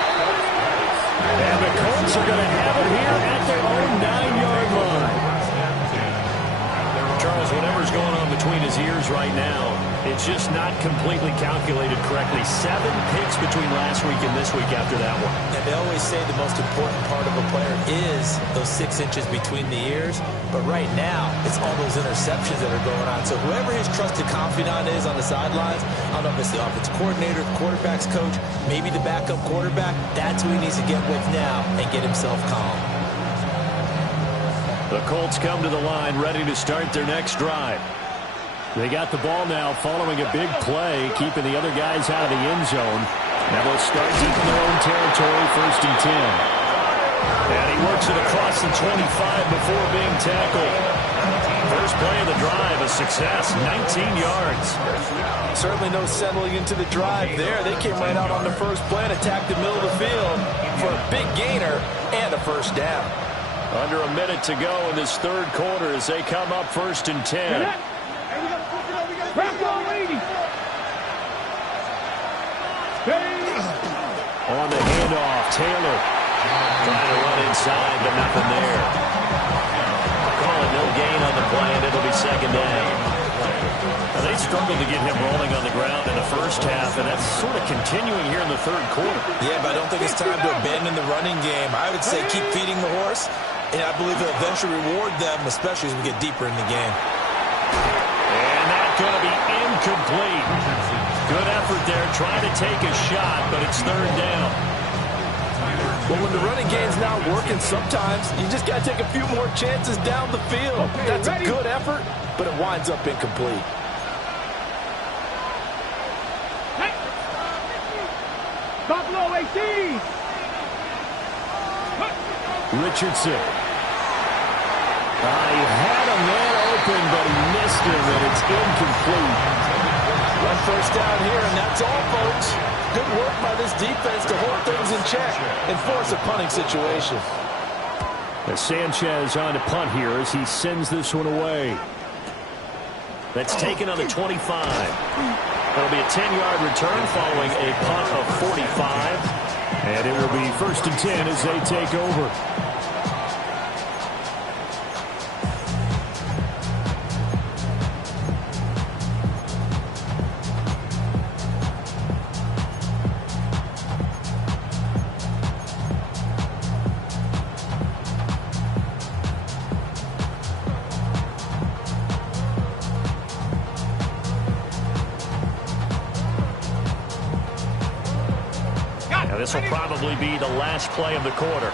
And the Colts are going to have it here at their own 9-yard line. Charles, whatever's going on between his ears right now, it's just not completely calculated correctly. 7 picks between last week and this week after that one. And they always say the most important part of a player is those 6 inches between the ears. But right now, it's all those interceptions that are going on. So whoever his trusted confidant is on the sidelines, I don't know if it's the offensive coordinator, the quarterback's coach, maybe the backup quarterback, that's who he needs to get with now and get himself calm. The Colts come to the line ready to start their next drive. They got the ball now following a big play, keeping the other guys out of the end zone. Now they'll start deep in their own territory, 1st and 10. And he works it across the 25 before being tackled. First play of the drive, a success, 19 yards. Certainly no settling into the drive there. They came right out on the first play and attacked the middle of the field for a big gainer and a first down. Under a minute to go in this 3rd quarter as they come up 1st and 10. On the handoff, Taylor trying to run inside, but nothing there. Call it no gain on the play, and it'll be 2nd down. Now, they struggled to get him rolling on the ground in the first half, and that's sort of continuing here in the 3rd quarter. Yeah, but I don't think it's time to abandon the running game. I would say keep feeding the horse, and I believe he'll eventually reward them, especially as we get deeper in the game. And that's going to be incomplete. Good effort there, trying to take a shot, but it's 3rd down. Well, when the running game's not working, sometimes you just got to take a few more chances down the field. That's a good effort, but it winds up incomplete. Buffalo 18. Richardson. He had a man open, but he missed him, and it's incomplete. One first down here, and that's all, folks. Good work by this defense to hold things in check and force a punting situation. As Sanchez on to punt here as he sends this one away. That's taken on the 25. That'll be a 10-yard return following a punt of 45. And it will be 1st and 10 as they take over. This will probably be the last play of the quarter.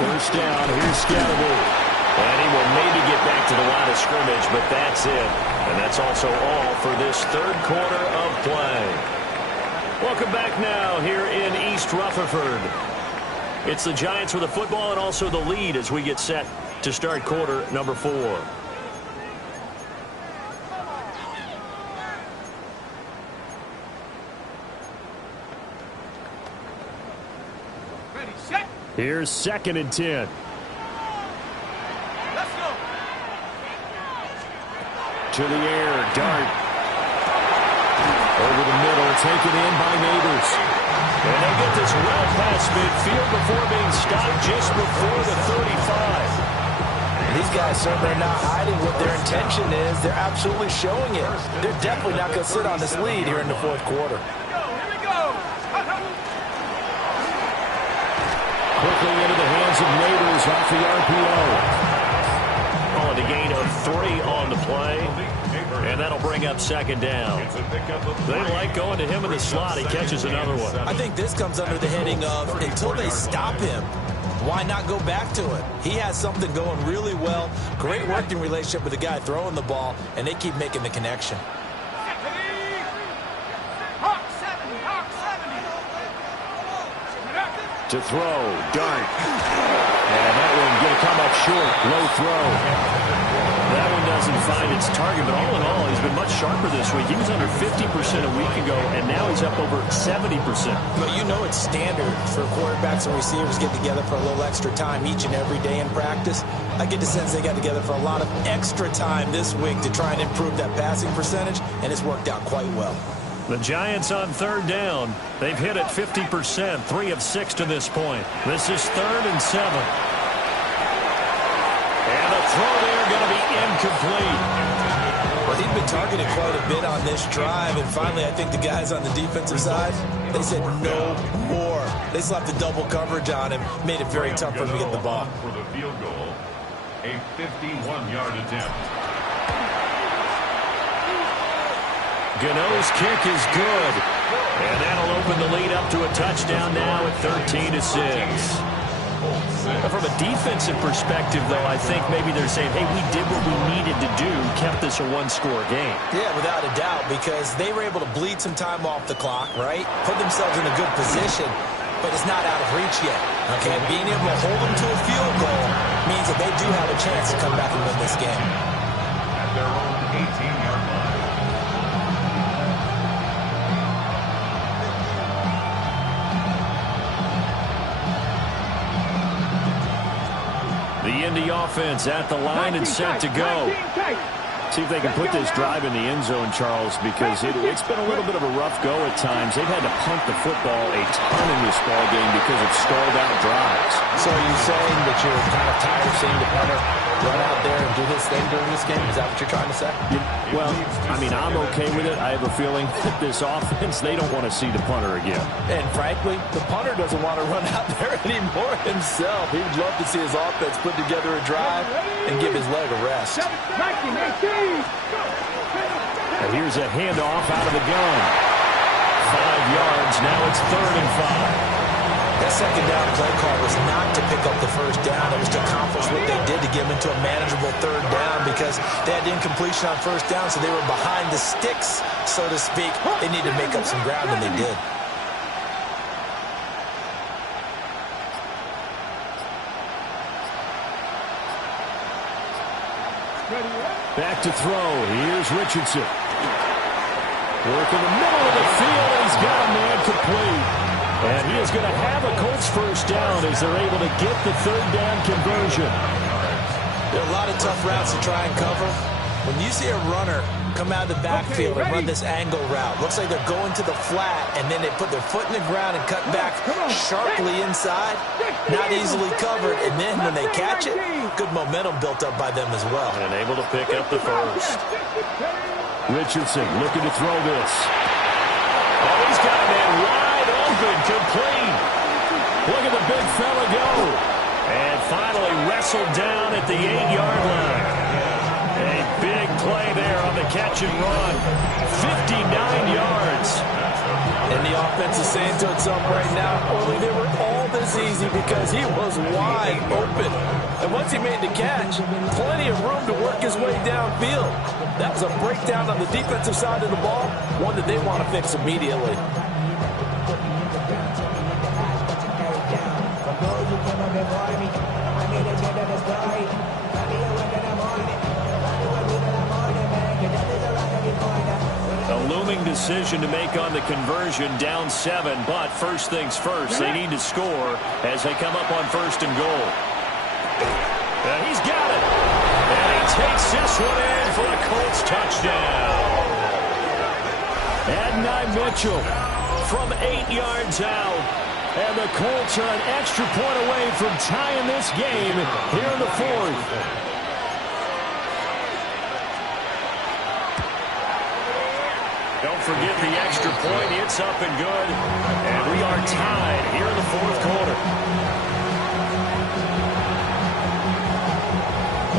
1st down, here's Scatterby. And he will maybe get back to the line of scrimmage, but that's it. And that's also all for this 3rd quarter of play. Welcome back now here in East Rutherford. It's the Giants with the football and also the lead as we get set to start quarter number 4. Ready, set. Here's 2nd and 10. Let's go. To the air, Dart. Over the middle, taken in by Neighbors. And they get this well past midfield before being stopped just before the 35. And these guys certainly are not hiding what their intention is. They're absolutely showing it. They're definitely not going to sit on this lead here in the 4th quarter. Here we go. Quickly into the hands of Neighbors off the RPO. On the gain of 3 on the play. And that'll bring up 2nd down. They like going to him in the slot. He catches another one. I think this comes under the heading of until they stop him, why not go back to it? He has something going really well. Great working relationship with the guy throwing the ball, and they keep making the connection. To throw, Dart. And that one going to come up short. Low throw. That one doesn't find its target, but all in all, he's been much sharper this week. He was under 50% a week ago, and now he's up over 70%. But you know it's standard for quarterbacks and receivers to get together for a little extra time each and every day in practice. I get the sense they got together for a lot of extra time this week to try and improve that passing percentage, and it's worked out quite well. The Giants on 3rd down. They've hit it 50%, 3 of 6 to this point. This is 3rd and 7. And the throw there going to be incomplete. Well, he'd been targeted quite a bit on this drive, and finally I think the guys on the defensive side, they said no more. They slapped the double coverage on him, made it very tough for him to get the ball. For the field goal, a 51-yard attempt. Gano's kick is good. And that'll open the lead up to a touchdown now at 13-6. From a defensive perspective, though, I think maybe they're saying, hey, we did what we needed to do, kept this a 1-score game. Yeah, without a doubt, because they were able to bleed some time off the clock, right? Put themselves in a good position, but it's not out of reach yet. Okay, being able to hold them to a field goal means that they do have a chance to come back and win this game. At their own 18-yard line. The Indy offense at the line and set to go. See if they can put this drive in the end zone, Charles, because it's been a little bit of a rough go at times. They've had to punt the football a ton in this ball game because of stalled out drives. So are you saying that you're kind of tired of seeing the punter run out there and do his thing during this game? Is that what you're trying to say? Well, I mean, I'm okay with it. I have a feeling that this offense, they don't want to see the punter again. And frankly, the punter doesn't want to run out there anymore himself. He would love to see his offense put together a drive and give his leg a rest. And here's a handoff out of the gun. 5 yards. Now it's 3rd and 5. That second down play call was not to pick up the first down. It was to accomplish what they did to get them into a manageable 3rd down because they had incompletion on first down, so they were behind the sticks, so to speak. They needed to make up some ground, and they did. Back to throw. Here's Richardson. Work in the middle of the field, and he's got a man complete. And he is going to have a Colts first down as they're able to get the 3rd down conversion. There are a lot of tough routes to try and cover. When you see a runner come out of the backfield and run this angle route, looks like they're going to the flat, and then they put their foot in the ground and cut back sharply inside. Not easily covered, and then when they catch it, good momentum built up by them as well. And able to pick up the first. Richardson looking to throw this. Oh, he's got a man wide open, complete. Look at the big fella go. And finally wrestled down at the 8-yard line. A big play there on the catch and run. 59 yards. And the offense is saying to itself right now, only they were all this easy because he was wide open. And once he made the catch, plenty of room to work his way downfield. That was a breakdown on the defensive side of the ball, one that they want to fix immediately. decision to make on the conversion, down 7. But first things first, they need to score as they come up on 1st and goal. And he's got it. And he takes this one in for the Colts touchdown. Adonai Mitchell from 8 yards out. And the Colts are an extra point away from tying this game here in the 4th. Don't forget the extra point. It's up and good. And we are tied here in the 4th quarter.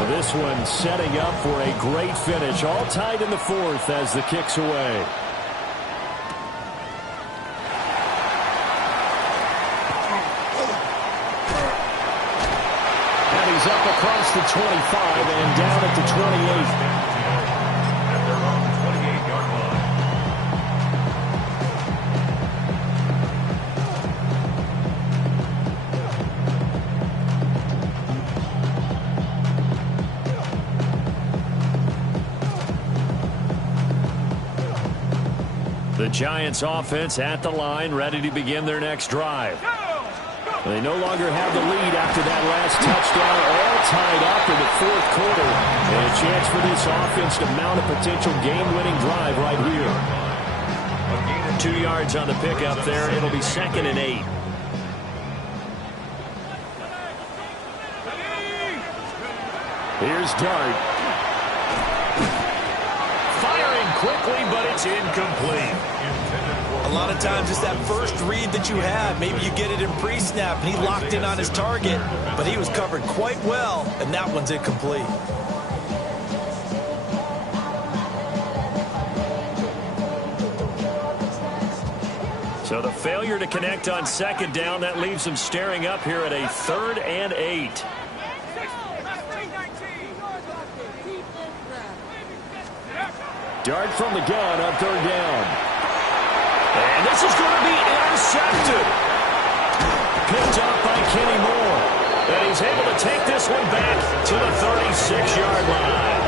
This one setting up for a great finish. All tied in the 4th as the kick's away. And he's up across the 25 and down at the 28. At their own 28-yard line. The Giants offense at the line, ready to begin their next drive. They no longer have the lead after that last touchdown, all tied up in the 4th quarter. And a chance for this offense to mount a potential game-winning drive right here. 2 yards on the pickup there. It'll be 2nd and 8. Here's Dart. Firing quickly, but it's incomplete. A lot of times it's that first read that you have. Maybe you get it in pre-snap, and he locked in on his target, but he was covered quite well, and that one's incomplete. So the failure to connect on 2nd down, that leaves them staring up here at a 3rd and 8. Dart from the gun on 3rd down. And this is going to be intercepted. Picked up by Kenny Moore. And he's able to take this one back to the 36-yard line.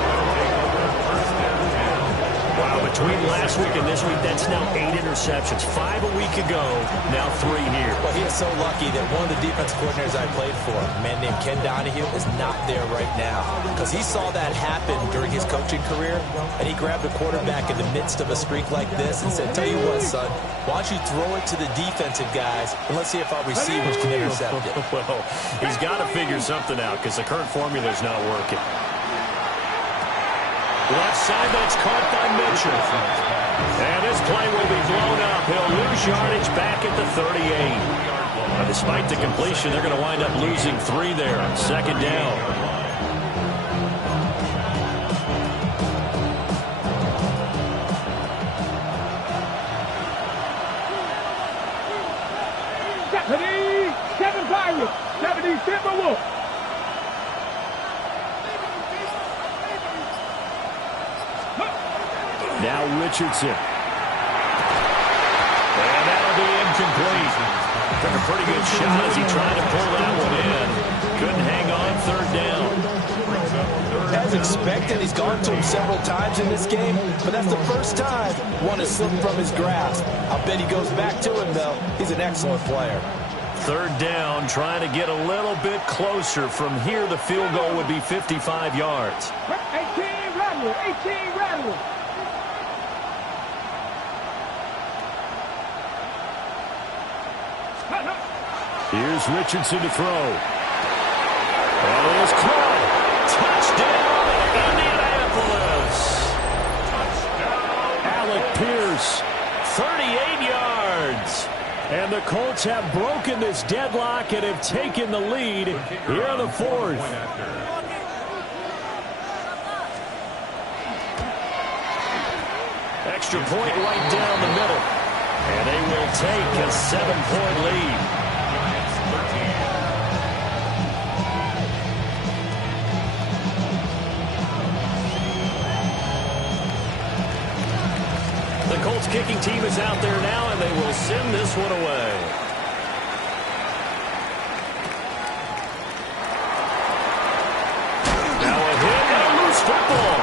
Wow, between last week and this week, that's now 8 interceptions. 5 a week ago, now 3 here. Well, he is so lucky that one of the defensive coordinators I played for, a man named Ken Donahue, is not there right now. Because he saw that happen during his coaching career, and he grabbed the quarterback in the midst of a streak like this and said, tell you what, son, why don't you throw it to the defensive guys, and let's see if our receivers can intercept it. Well, he's got to figure something out because the current formula is not working. Left side, that's caught by Mitchell. And this play will be blown up. He'll lose yardage back at the 38. But despite the completion, they're going to wind up losing 3 there. 2nd down. Kevin Byron, 70 Timberwolf. Now Richardson. And that'll be incomplete. Took a pretty good shot as he tried to pull that one in. Couldn't hang on 3rd down. As expected, he's gone to him several times in this game, but that's the first time one has slipped from his grasp. I'll bet he goes back to him, though. He's an excellent player. 3rd down, trying to get a little bit closer. From here, the field goal would be 55 yards. 18 Rattler, 18 Rattler. Here's Richardson to throw. And it is caught. Touchdown, Indianapolis. Touchdown. Alec Pierce, 38 yards. And the Colts have broken this deadlock and have taken the lead here in the 4th. Extra point right down the middle. And they will take a 7-point lead. The Colts kicking team is out there now, and they will send this one away. Now a hit and a loose football.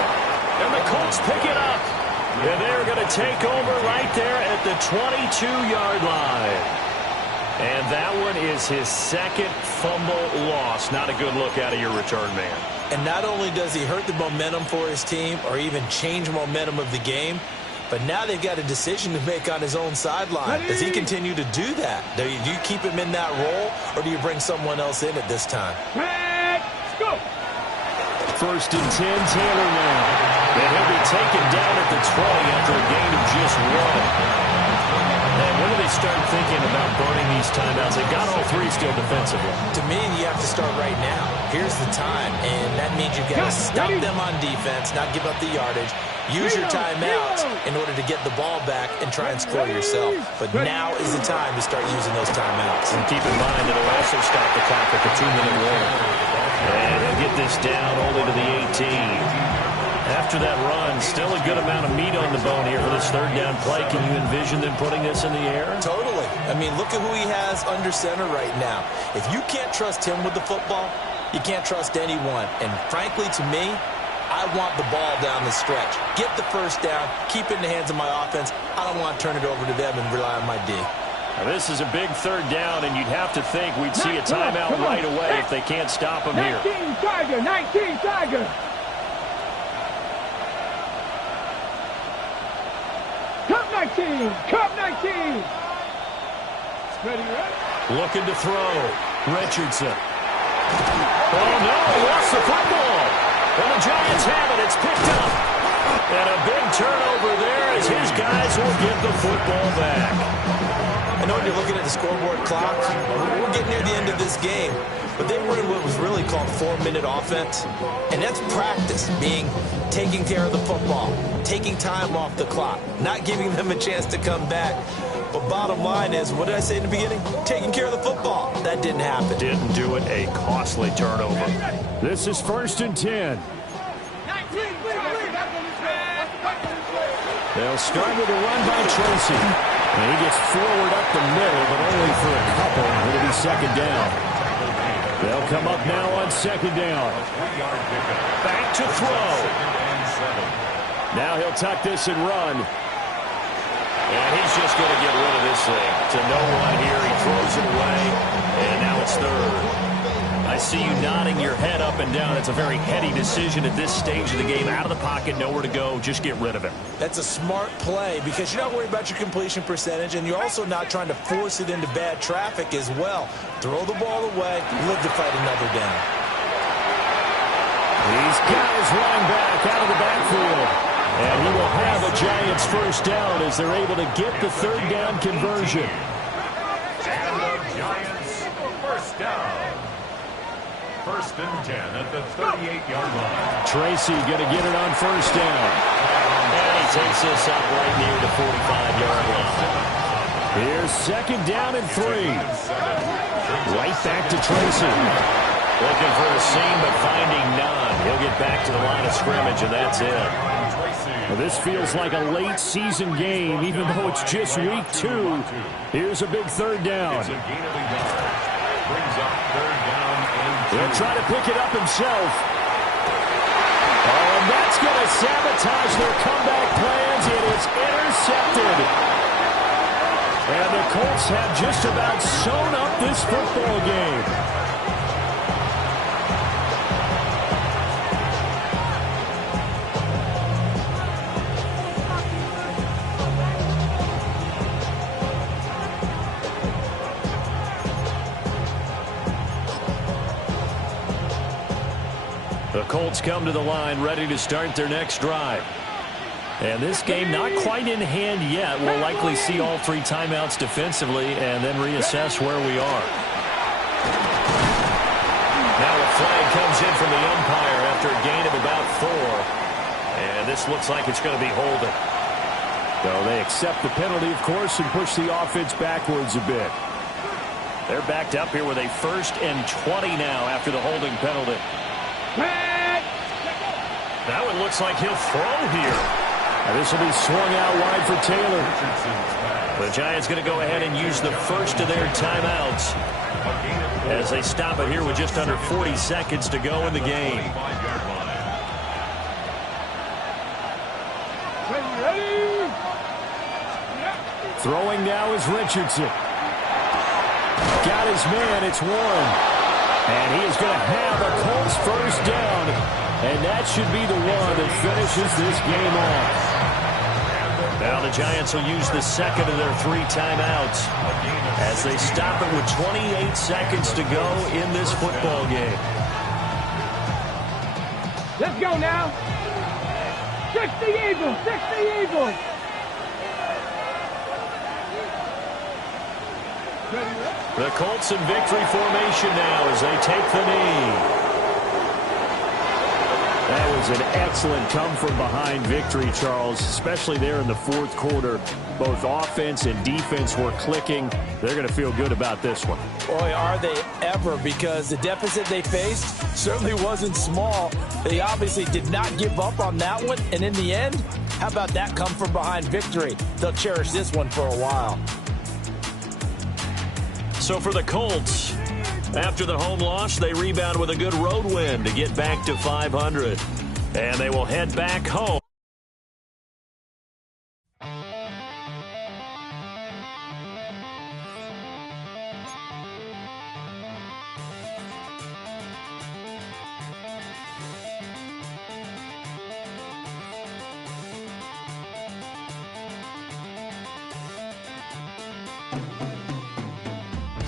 And the Colts pick it up. And they're going to take over right there at the 22-yard line. And that one is his second fumble loss. Not a good look out of your return man. And not only does he hurt the momentum for his team or even change momentum of the game, but now they've got a decision to make on his own sideline. Does he continue to do that? Do you keep him in that role, or do you bring someone else in at this time? Let's go. First and 10, Taylor now. And he'll be taken down at the 20 after a gain of just 1. And when do they start thinking about burning these timeouts? They've got all three still defensively. To me, you have to start right now. Here's the time, and that means you've got to stop them on defense, not give up the yardage. Use your timeouts in order to get the ball back and try and score yourself. But now is the time to start using those timeouts. And keep in mind, it'll also stop the clock at the 2-minute warning. And he'll get this down only to the 18. After that run, still a good amount of meat on the bone here for this third down play. Can you envision them putting this in the air? Totally. I mean, look at who he has under center right now. If you can't trust him with the football, you can't trust anyone. And frankly, to me, I want the ball down the stretch. Get the first down, keep it in the hands of my offense. I don't want to turn it over to them and rely on my D. Now, this is a big third down, and you'd have to think we'd see a timeout right away if they can't stop him here. 19 Tiger, 19 Tiger. Cup 19, Cup 19. Ready, right? Looking to throw. Richardson. Oh, no, he lost the football. And the Giants have it. It's picked up. And a big turnover there as his guys will get the football back. I know when you're looking at the scoreboard clock, we're getting near the end of this game, but they were in what was really called 4-minute offense, and that's practice, being taking care of the football, taking time off the clock, not giving them a chance to come back. But bottom line is, what did I say in the beginning? Taking care of the football. That didn't happen. Didn't do it. A costly turnover. This is first and 10. They'll start with a run by Tracy. And he gets forward up the middle, but only for a couple. It'll be second down. They'll come up now on second down. Back to throw. Now he'll tuck this and run. And he's just going to get rid of this thing. To no one here. He throws it away. And now it's third. I see you nodding your head up and down. It's a very heady decision at this stage of the game. Out of the pocket, nowhere to go. Just get rid of it. That's a smart play because you're not worried about your completion percentage, and you're also not trying to force it into bad traffic as well. Throw the ball away. Live to fight another down. He's got his running back out of the backfield. And he will have a Giants first down as they're able to get the third down conversion. And the Giants first down. First and 10 at the 38-yard line. Tracy going to get it on first down. And he takes this up right near the 45-yard line. Here's second down and 3. Right back to Tracy. Looking for a seam, but finding none. He'll get back to the line of scrimmage, and that's it. Well, this feels like a late season game, even though it's just week 2. Here's a big third down. It's a gain of a yard. Brings up third down and 2. He'll try to pick it up himself. Oh, and that's going to sabotage their comeback plans. It is intercepted. And the Colts have just about sewn up this football game. The Colts come to the line ready to start their next drive. And this game not quite in hand yet. We'll likely see all 3 timeouts defensively and then reassess where we are. Now a flag comes in from the umpire after a gain of about 4. And this looks like it's going to be holding. So they accept the penalty, of course, and push the offense backwards a bit. They're backed up here with a 1st and 20 now after the holding penalty. Now it looks like he'll throw here. And this will be swung out wide for Taylor. The Giants going to go ahead and use the first of their timeouts as they stop it here with just under 40 seconds to go in the game. Ready? Throwing now is Richardson. Got his man. It's Warren. And he is going to have a Colts first down. And that should be the one that finishes this game off. Now the Giants will use the second of their 3 timeouts as they stop it with 28 seconds to go in this football game. Let's go now. 60 Eagles, 60 Eagles. The Colts in victory formation now as they take the knee. That was an excellent come-from-behind victory, Charles, especially there in the fourth quarter. Both offense and defense were clicking. They're going to feel good about this one. Boy, are they ever, because the deficit they faced certainly wasn't small. They obviously did not give up on that one, and in the end, how about that come-from-behind victory? They'll cherish this one for a while. So for the Colts, after the home loss, they rebound with a good road win to get back to 500. And they will head back home